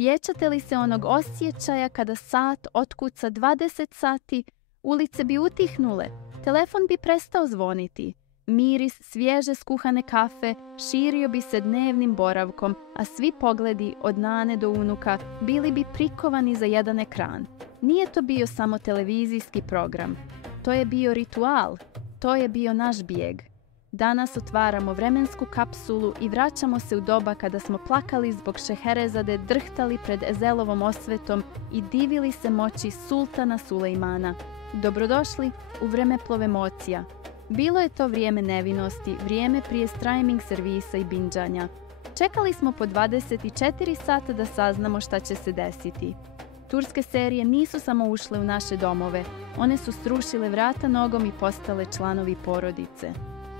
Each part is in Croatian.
Sjećate li se onog osjećaja kada sat otkuca 20 sati, ulice bi utihnule, telefon bi prestao zvoniti, miris svježe skuhane kafe širio bi se dnevnim boravkom, a svi pogledi od nane do unuka bili bi prikovani za jedan ekran. Nije to bio samo televizijski program. To je bio ritual. To je bio naš bijeg. Danas otvaramo vremensku kapsulu i vraćamo se u doba kada smo plakali zbog Šeherezade, drhtali pred Ezelovom osvetom i divili se moći sultana Sulejmana. Dobrodošli u vremeplov emocija. Bilo je to vrijeme nevinosti, vrijeme prije streaming servisa i binđanja. Čekali smo po 24 sata da saznamo šta će se desiti. Turske serije nisu samo ušle u naše domove, one su srušile vrata nogom i postale članovi porodice.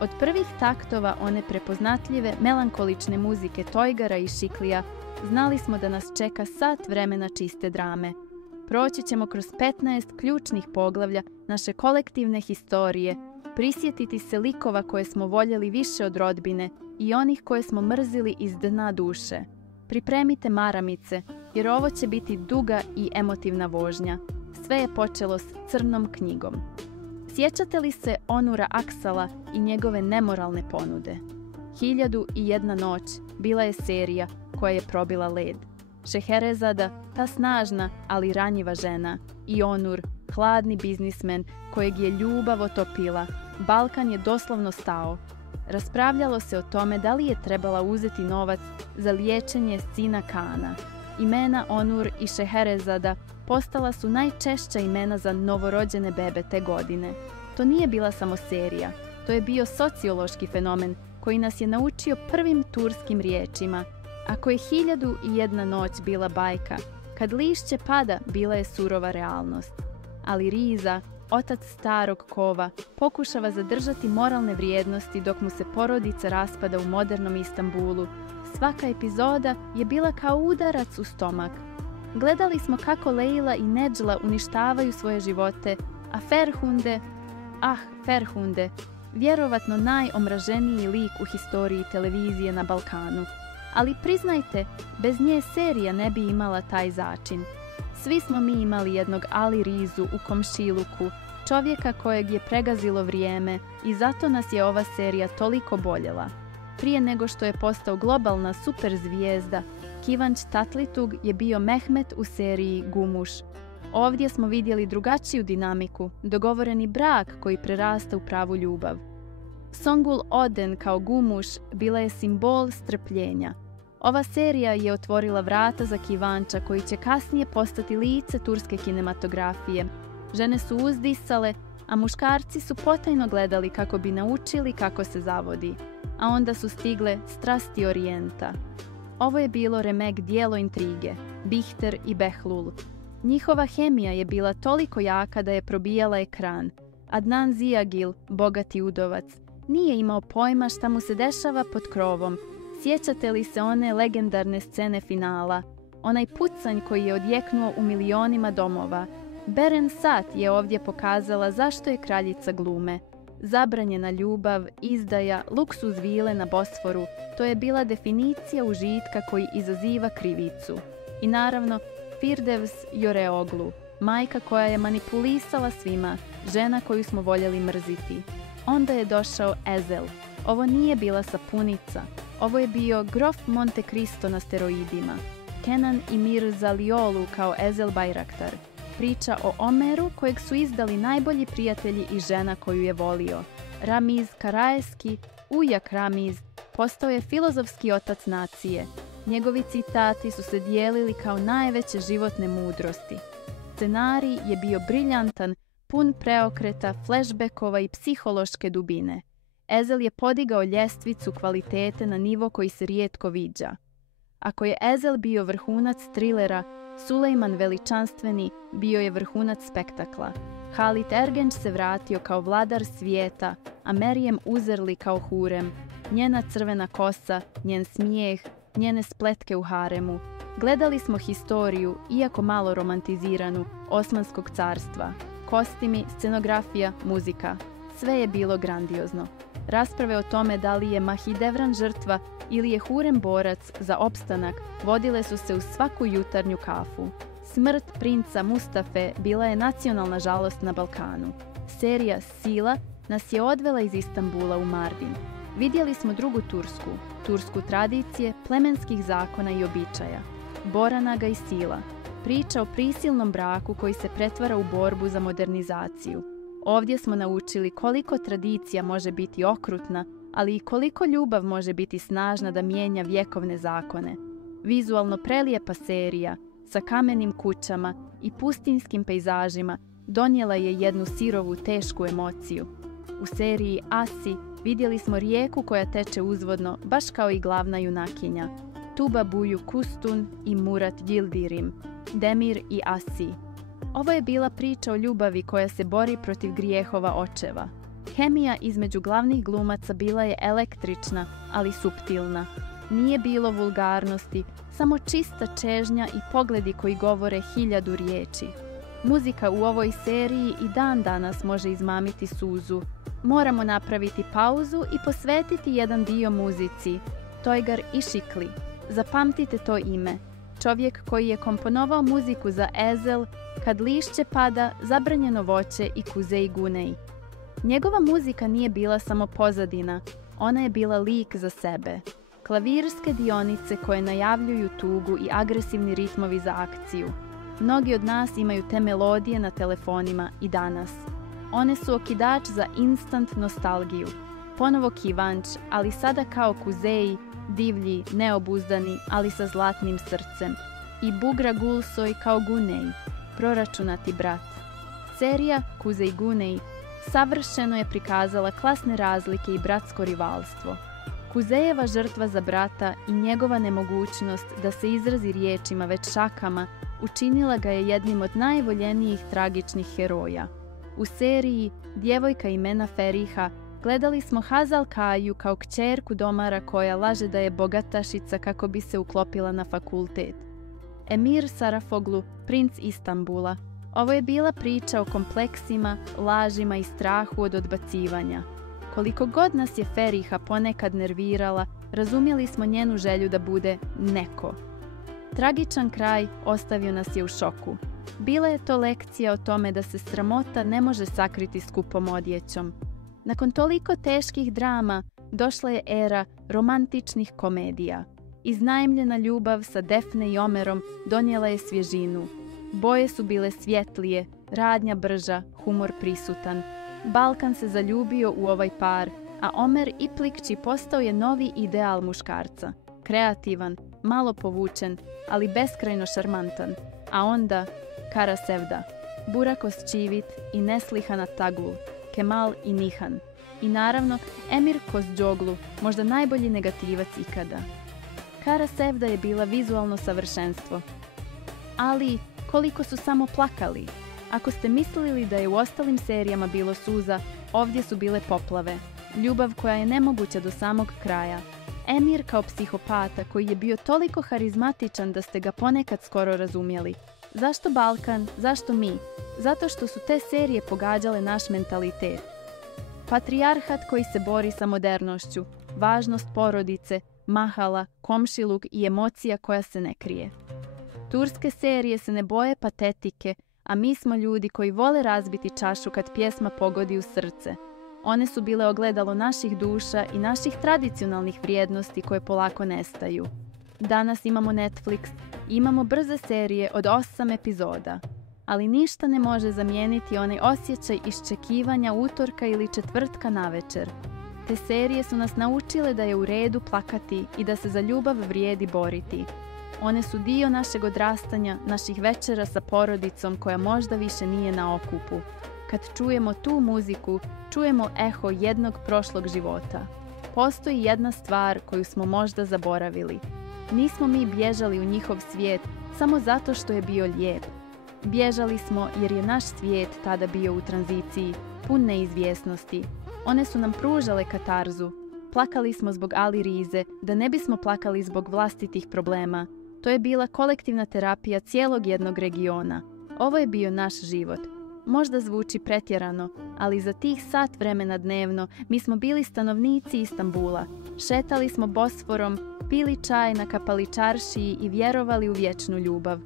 Od prvih taktova one prepoznatljive, melankolične muzike Tojgara i Šiklija znali smo da nas čeka sat vremena čiste drame. Proći ćemo kroz 15 ključnih poglavlja naše kolektivne historije, prisjetiti se likova koje smo voljeli više od rodbine i onih koje smo mrzili iz dna duše. Pripremite maramice, jer ovo će biti duga i emotivna vožnja. Sve je počelo s Crnom knjigom. Sjećate li se Onura Aksala i njegove nemoralne ponude? 1001 noć bila je serija koja je probila led. Šeherezada, ta snažna, ali ranjiva žena, i Onur, hladni biznismen kojeg je ljubav otopila. Balkan je doslovno stao. Raspravljalo se o tome da li je trebala uzeti novac za liječenje sina Kana. Imena Onur i Šeherezada postala su najčešća imena za novorođene bebe te godine. To nije bila samo serija, to je bio sociološki fenomen koji nas je naučio prvim turskim riječima. Ako je 1001 noć bila bajka, kad lišće pada bila je surova realnost. Ali Riza, otac starog kova, pokušava zadržati moralne vrijednosti dok mu se porodica raspada u modernom Istanbulu. Svaka epizoda je bila kao udarac u stomak. Gledali smo kako Leila i Nedžla uništavaju svoje živote, a Ferhunde, vjerovatno najomraženiji lik u historiji televizije na Balkanu. Ali priznajte, bez nje serija ne bi imala taj začin. Svi smo mi imali jednog Ali Rizu u komšiluku, čovjeka kojeg je pregazilo vrijeme i zato nas je ova serija toliko boljela. Prije nego što je postao globalna superzvijezda, Kivanč Tatlitug je bio Mehmet u seriji Gumuš. Ovdje smo vidjeli drugačiju dinamiku, dogovoreni brak koji prerasta u pravu ljubav. Songul Oden kao Gumuš bila je simbol strpljenja. Ova serija je otvorila vrata za Kivanča koji će kasnije postati lice turske kinematografije. Žene su uzdisale, a muškarci su potajno gledali kako bi naučili kako se zavodi. A onda su stigle strasti Orijenta. Ovo je bilo remek dijelo intrige, Bihter i Behlul. Njihova hemija je bila toliko jaka da je probijala ekran. Adnan Ziyagil, bogati udovac, nije imao pojma šta mu se dešava pod krovom. Sjećate li se one legendarne scene finala? Onaj pucanj koji je odjeknuo u milionima domova. Beren Sat je ovdje pokazala zašto je kraljica glume. Zabranjena ljubav, izdaja, luksuz vile na Bosforu, to je bila definicija užitka koji izaziva krivicu. I naravno, Firdevs Joreoglu, majka koja je manipulisala svima, žena koju smo voljeli mrziti. Onda je došao Ezel. Ovo nije bila sapunica, ovo je bio grof Monte Cristo na steroidima. Kenan i Mirza Liolu kao Ezel Bayraktar. Priča o Omeru kojeg su izdali najbolji prijatelji i žena koju je volio. Ramiz Karaeski, ujak Ramiz, postao je filozofski otac nacije. Njegovi citati su se dijelili kao najveće životne mudrosti. Scenarij je bio briljantan, pun preokreta, flashbackova i psihološke dubine. Ezel je podigao ljestvicu kvalitete na nivo koji se rijetko viđa. Ako je Ezel bio vrhunac trilera, Sulejman veličanstveni bio je vrhunac spektakla. Halit Ergenč se vratio kao vladar svijeta, a Merijem Uzerli kao Hurem. Njena crvena kosa, njen smijeh, njene spletke u haremu. Gledali smo historiju, iako malo romantiziranu, Osmanskog carstva. Kostimi, scenografija, muzika. Sve je bilo grandiozno. Rasprave o tome da li je Mahidevran žrtva ili je Hurem borac za opstanak vodile su se uz svaku jutarnju kafu. Smrt princa Mustafe bila je nacionalna žalost na Balkanu. Serija Sila nas je odvela iz Istanbula u Mardin. Vidjeli smo drugu Tursku tradicije, plemenskih zakona i običaja. Boranaga i Sila, priča o prisilnom braku koji se pretvara u borbu za modernizaciju. Ovdje smo naučili koliko tradicija može biti okrutna, ali i koliko ljubav može biti snažna da mijenja vjekovne zakone. Vizualno prelijepa serija, sa kamenim kućama i pustinjskim pejzažima, donijela je jednu sirovu, tešku emociju. U seriji Asi vidjeli smo rijeku koja teče uzvodno, baš kao i glavna junakinja. Tuba Buju Kustun i Murat Yildirim, Demir i Asi. Ovo je bila priča o ljubavi koja se bori protiv grijehova očeva. Hemija između glavnih glumaca bila je električna, ali suptilna. Nije bilo vulgarnosti, samo čista čežnja i pogledi koji govore 1000 riječi. Muzika u ovoj seriji i dan danas može izmamiti suzu. Moramo napraviti pauzu i posvetiti jedan dio muzici. Toygar Ishikli. Zapamtite to ime. Čovjek koji je komponovao muziku za Ezel, Kad lišće pada, Zabranjeno voće i Kuzey Gunej. Njegova muzika nije bila samo pozadina, ona je bila lik za sebe. Klavirske dionice koje najavljuju tugu i agresivni ritmovi za akciju. Mnogi od nas imaju te melodije na telefonima i danas. One su okidač za instant nostalgiju. Ponovo Kivanč, ali sada kao Kuzey, divlji, neobuzdani, ali sa zlatnim srcem. I Bugra Gulsoj kao Gunej, proračunati brat. Serija Kuzey Gunej savršeno je prikazala klasne razlike i bratsko rivalstvo. Kuzejeva žrtva za brata i njegova nemogućnost da se izrazi riječima već šakama učinila ga je jednim od najvoljenijih tragičnih heroja. U seriji Djevojka imena Feriha gledali smo Hazal Kaju kao kćerku domara koja laže da je bogatašica kako bi se uklopila na fakultet. Emir Sarafoglu, princ Istanbula. Ovo je bila priča o kompleksima, lažima i strahu od odbacivanja. Koliko god nas je Feriha ponekad nervirala, razumjeli smo njenu želju da bude neko. Tragičan kraj ostavio nas je u šoku. Bila je to lekcija o tome da se sramota ne može sakriti skupom odjećom. Nakon toliko teških drama, došla je era romantičnih komedija. Iznajmljena ljubav sa Defne i Omerom donijela je svježinu. Boje su bile svjetlije, radnja brža, humor prisutan. Balkan se zaljubio u ovaj par, a Omer Iplikći postao je novi ideal muškarca. Kreativan, malo povučen, ali beskrajno šarmantan. A onda Kara Sevda, Burak Osčivit i Neslihana Tagul, Kemal i Nihan. I naravno Emir Kosđoglu, možda najbolji negativac ikada. Kara Sevda je bila vizualno savršenstvo. Ali koliko su samo plakali. Ako ste mislili da je u ostalim serijama bilo suza, ovdje su bile poplave. Ljubav koja je nemoguća do samog kraja. Emir kao psihopata koji je bio toliko harizmatičan da ste ga ponekad skoro razumjeli. Zašto Balkan? Zašto mi? Zato što su te serije pogađale naš mentalitet. Patrijarhat koji se bori sa modernošću, važnost porodice, mahala, komšiluk i emocija koja se ne krije. Turske serije se ne boje patetike, a mi smo ljudi koji vole razbiti čašu kad pjesma pogodi u srce. One su bile ogledalo naših duša i naših tradicionalnih vrijednosti koje polako nestaju. Danas imamo Netflix i imamo brze serije od 8 epizoda. Ali ništa ne može zamijeniti onaj osjećaj iščekivanja utorka ili četvrtka navečer. Te serije su nas naučile da je u redu plakati i da se za ljubav vrijedi boriti. One su dio našeg odrastanja, naših večera sa porodicom koja možda više nije na okupu. Kad čujemo tu muziku, čujemo eho jednog prošlog života. Postoji jedna stvar koju smo možda zaboravili. Nismo mi bježali u njihov svijet samo zato što je bio lijep. Bježali smo jer je naš svijet tada bio u tranziciji, pun neizvjesnosti. One su nam pružale katarzu. Plakali smo zbog Ali Rize, da ne bismo plakali zbog vlastitih problema. To je bila kolektivna terapija cijelog jednog regiona. Ovo je bio naš život. Možda zvuči pretjerano, ali za tih sat vremena dnevno mi smo bili stanovnici Istanbula. Šetali smo Bosforom, pili čaj na Kapaličaršiji i vjerovali u vječnu ljubav.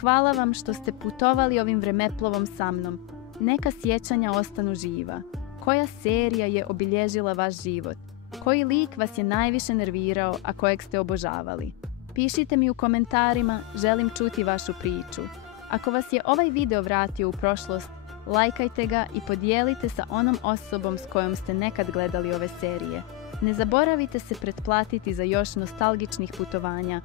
Hvala vam što ste putovali ovim vremeplovom sa mnom. Neka sjećanja ostanu živa. Koja serija je obilježila vaš život? Koji lik vas je najviše nervirao, a kojeg ste obožavali? Pišite mi u komentarima, želim čuti vašu priču. Ako vas je ovaj video vratio u prošlost, lajkajte ga i podijelite sa onom osobom s kojom ste nekad gledali ove serije. Ne zaboravite se pretplatiti za još nostalgičnih putovanja.